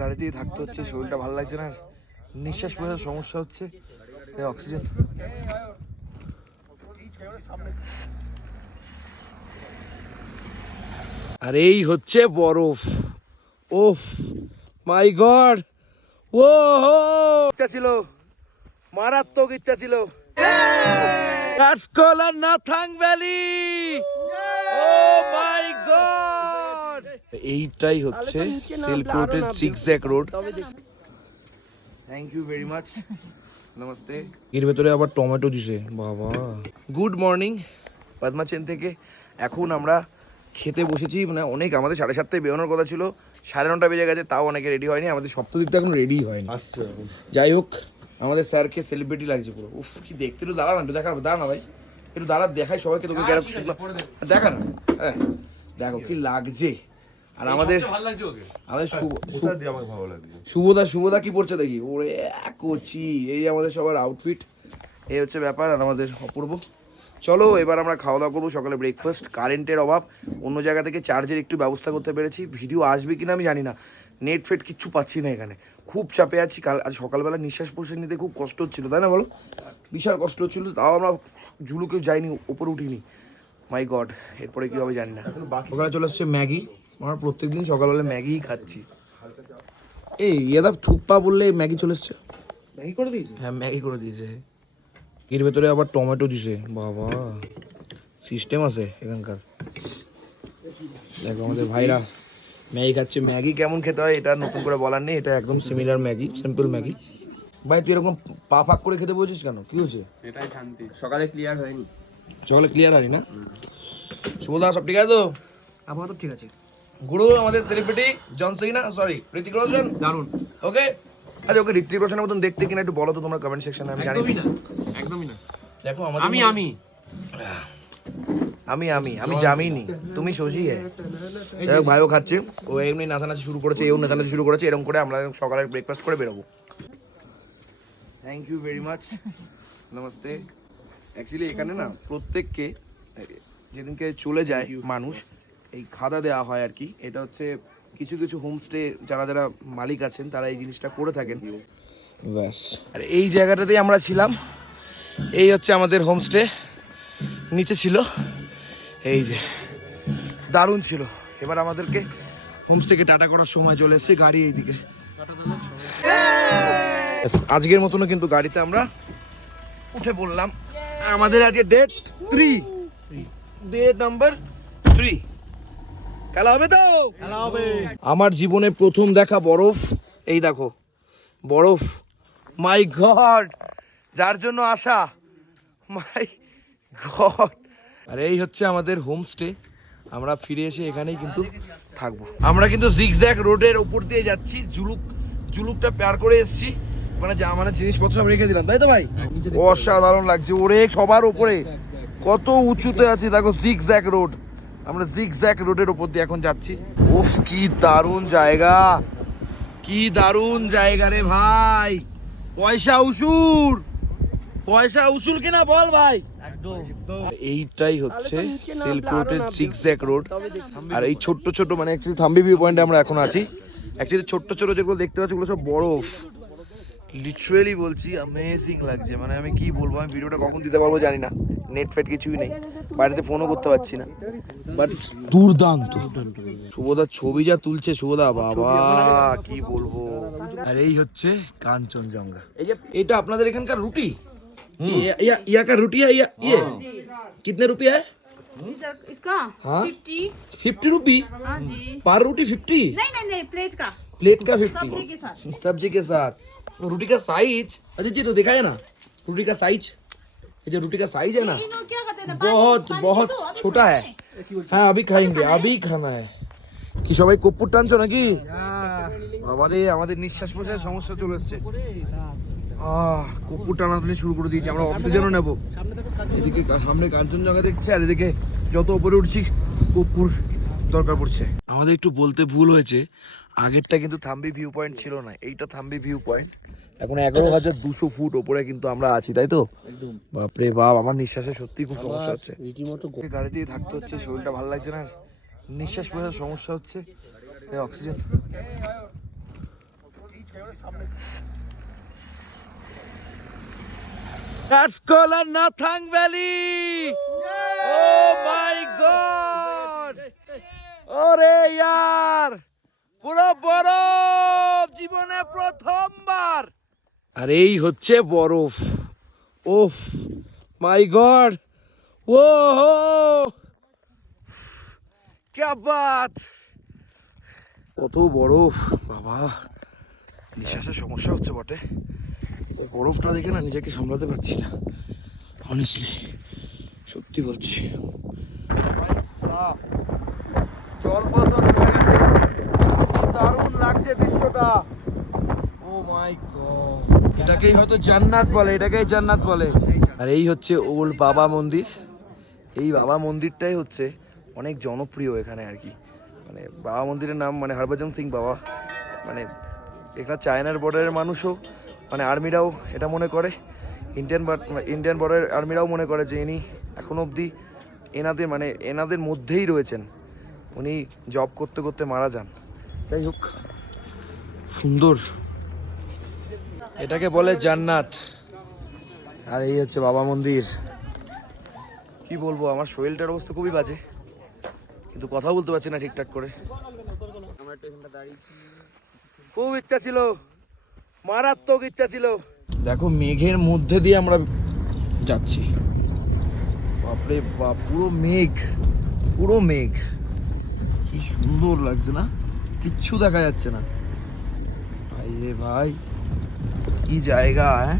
গাড়িতেই থাকতে হচ্ছে শরীরটা ভালো লাগছে না আর। নিঃশ্বাস প্রশ্বাস সমস্যা হচ্ছে তাই অক্সিজেন। আর এই হচ্ছে বরফ। ওফ মাই গড। ও হো ইচ্ছা ছিল মারাত্মক ইচ্ছা ছিল। কাঁচকলা নাথাং ভ্যালি। ও গড এইটাই হচ্ছে সিল্ক রোডের zigzag road thank you very much namaste এর ভেতরে আবার টমেটো দিছে বাবা। গুড মর্নিং পদ্মা চেন থেকে। এখন আমরা খেতে বসেছি মানে অনেক আমাদের সাড়ে সাতটায় বেরোনোর কথা ছিল সাড়ে নটা বেজে গেছে তাও অনেকে রেডি হয়নি আমাদের সপ্তদিকটা এখন রেডি হয়নি। যাই হোক আমাদের স্যারকে সেলিব্রিটি লাগছে পুরো। উফ কি দেখতে একটু দাঁড়া না একটু দেখা দাঁড়া না ভাই। একটু দাঁড়া দেখাই সবাইকে তোকে কেন দেখা না। হ্যাঁ দেখো কি লাগছে। আর আমাদের আমাদের লাগছে? শুভদা শুভদা কি পড়ছে দেখি? ওরে কোচি। এই আমাদের সবার আউটফিট এই হচ্ছে ব্যাপার আর আমাদের অপূর্ব। চলো এবার আমরা খাওয়া দাওয়া করব সকালে ব্রেকফাস্ট কারেন্টের অভাব। অন্য জায়গা থেকে চার্জের একটু ব্যবস্থা করতে পেরেছি। ভিডিও আসবে কিনা আমি জানি না। নেট ফেট কিচ্ছু পাচ্ছি না এখানে। খুব চাপে আছি। কাল আজ সকালবেলা নিঃশ্বাস প্রশ্বাস নিতে খুব কষ্ট হচ্ছিল তাই না বলো? বিশাল কষ্ট হচ্ছিল তাও আমরা ঝুলুকেও যাইনি ওপরে উঠিনি। মাই গড এরপরে কী হবে জানি না। সকালে চলে আসছে ম্যাগি। আমরা প্রত্যেকদিন সকালবেলা ম্যাগিই খাচ্ছি। এই ইয়াদা থুপ্পা বললে ম্যাগি চলে এসছে। ম্যাগি করে দিয়েছে? হ্যাঁ ম্যাগি করে দিয়েছে। এর ভেতরে আবার টমেটো দিছে। বাবা সিস্টেম আছে এখানকার। দেখো আমাদের ভাইরা ম্যাগি খাচ্ছে। ম্যাগি কেমন খেতে হয় এটা নতুন করে বলার নেই এটা একদম সিমিলার ম্যাগি সিম্পল ম্যাগি। ভাই তুই এরকম পা ফাঁক করে খেতে বলছিস কেন? কি হয়েছে? এটাই শান্তি। সকালে ক্লিয়ার হয়নি। সকালে ক্লিয়ার হয়নি না? শুভদা সব ঠিক আছে তো? আপাতত ঠিক আছে। গুরু আমাদের celebrity John Cena sorry Hrithik Roshan. দারুণ ওকে আচ্ছা ওকে ঋতিক রোশনের মতন দেখতে কিনা একটু বলো তো তোমরা কমেন্ট সেকশনে আমি জানি একদমই না একদমই না। দেখো আমাদের আমি আমি। আমি আমি আমি জামিনি। তুমি শশী হ্যাঁ যাই ভাইও খাচ্ছে। ও এমনি নাচানাচি শুরু করেছে এও নাচানাচি শুরু করেছে এরকম করে আমরা সকালে ব্রেকফাস্ট করে বেরোবো। Thank you very much namaste. Actually এখানে না প্রত্যেককে যেদিনকে চলে যায় মানুষ এই খাদা দেওয়া হয় আর কি। এটা হচ্ছে কিছু কিছু হোমস্টে যারা যারা মালিক আছেন তারা এই জিনিসটা করে থাকেন। ব্যাস। আর এই জায়গাটাতেই আমরা ছিলাম। এই হচ্ছে আমাদের হোমস্টে। নিচে ছিল। এই যে দারুণ ছিল। এবার আমাদেরকে হোমস্টেকে টাটা করার সময় চলে এসেছে গাড়ি এইদিকে। আজকের মতনও কিন্তু গাড়িতে আমরা উঠে পড়লাম। আমাদের আজকে date three date number three খেলা হবে তো? আমার জীবনে প্রথম দেখা বরফ। এই দেখো বরফ। মাই গড যার জন্য আসা মাই গড আর এই হচ্ছে আমাদের হোমস্টে আমরা ফিরে এসে এখানেই কিন্তু থাকব। আমরা কিন্তু জিগজ্যাগ রোডের উপর দিয়ে যাচ্ছি। জুলুক জুলুকটা পার করে এসেছি। মানে যা মানে জিনিসপত্র সব রেখে দিলাম তাই তো ভাই? অসাধারণ লাগছে। ওরে সবার উপরে। কত উঁচুতে আছে দেখো জিগজ্যাগ রোড আমরা জিগজ্যাগ রোডের উপর দিয়ে এখন যাচ্ছি। উফ কি দারুণ জায়গা। কি দারুণ জায়গা রে ভাই। পয়সা উসুর। পয়সা উসুল কিনা বল ভাই। এইটাই হচ্ছে সিল্ক রোডের জিগজ্যাগ রোড আর এই ছোট্ট ছোট মানে অ্যাকচুয়ালি থাম্বি ভিউ পয়েন্টে আমরা এখন আছি। অ্যাকচুয়ালি ছোট্ট ছোট যেগুলো দেখতে পাচ্ছি ওগুলো সব বরফ লিটারেলি বলছি অ্যামেজিং লাগছে। মানে আমি কি বলব আমি ভিডিওটা কখন দিতে পারব জানি না। নেট ফেট কিছুই নেই বাড়িতে ফোনও করতে পারছি না বাট দুর্দান্ত শুভদার ছবি যা তুলছে শুভদা বাবা কি বলবো আর এই হচ্ছে কাঞ্চনজঙ্ঘা এটা আপনাদের এখানকার রুটি ये या या का रोटी है या ये कितने रुपये है इधर इसका हाँ? फिफ्टी फिफ्टी रुपी हाँ जी पर रोटी फिफ्टी नहीं नहीं नहीं प्लेट का प्लेट का सब्जी फिफ्टी के साथ सब्जी के साथ तो रोटी का साइज अजय जी तो दिखाया ना रोटी का साइज ये जो रोटी का साइज है ना तीनों क्या कहते हैं ना बहुत पानी- बहुत पानी दो, अभी छोटा है खाना হ্যাঁ আবি খাইঙ্গে আবি খানা है কি সবাই কপ্পুর টানছো নাকি বাবারে আমাদের নিঃশ্বাস প্রশ্বাসের সমস্যা চলে এসছে আহ কপ্পুর টানাটানি শুরু করে দিয়েছি আমরা অক্সিজেনও নেবো এদিকে কা- সামনে কাঞ্চনজঙ্ঘা দেখছে আর এদিকে যত উপরে উঠছি কপ্পুর দরকার পড়ছে আমাদের একটু বলতে ভুল হয়েছে আগেরটা কিন্তু থাম্বি ভিউ পয়েন্ট ছিল না এইটা থাম্বি ভিউ পয়েন্ট এখন এগারো হাজার দুশো ফুট ওপরে কিন্তু আমরা আছি তাই তো? বাপরে বাপ আমার নিঃশ্বাসে সত্যি খুব সমস্যা হচ্ছে। রীতিমতো গাড়িতেই থাকতে হচ্ছে শরীরটা ভালো লাগছে না নিঃশ্বাস প্রশ্বাস সমস্যা হচ্ছে। তাই অক্সিজেন! Oh my god! ওরে ইয়ার! পুরো বরফ জীবনে প্রথমবার! আর এই হচ্ছে বরফ। ওফ, মাই গড। ও হো কত বরফ, বাবা। নিঃশ্বাসের সমস্যা হচ্ছে বটে। বরফটা দেখে না নিজেকে সামলাতে পারছি না। অনেস্টলি সত্যি বলছি। জল ফসল দারুণ লাগছে দৃশ্যটা। গড এটাকেই হয়তো জান্নাত বলে, এটাকেই জান্নাত বলে। আর এই হচ্ছে ওল্ড বাবা মন্দির। এই বাবা মন্দিরটাই হচ্ছে অনেক জনপ্রিয় এখানে আর কি। মানে বাবা মন্দিরের নাম মানে হরভজন সিং বাবা। মানে এখানে চায়নার বর্ডারের মানুষও মানে আর্মিরাও এটা মনে করে। ইন্ডিয়ান ইন্ডিয়ান বর্ডারের আর্মিরাও মনে করে যে ইনি এখনও অবধি এনাদের মানে এনাদের মধ্যেই রয়েছেন। উনি জব করতে করতে মারা যান। যাই হোক, সুন্দর। এটাকে বলে জান্নাত। আর এই হচ্ছে বাবা মন্দির। কি বলব, আমার শরীরটার অবস্থা খুবই বাজে। কিন্তু কথা বলতে পারছি না ঠিকঠাক করে। খুব ইচ্ছা ছিল। মারাত্মক ইচ্ছা ছিল। দেখো, মেঘের মধ্যে দিয়ে আমরা যাচ্ছি। বাপরে বাপ, পুরো মেঘ পুরো মেঘ। কি সুন্দর লাগছে না? কিচ্ছু দেখা যাচ্ছে না। ভাই রে ভাই। কি জায়গা হ্যাঁ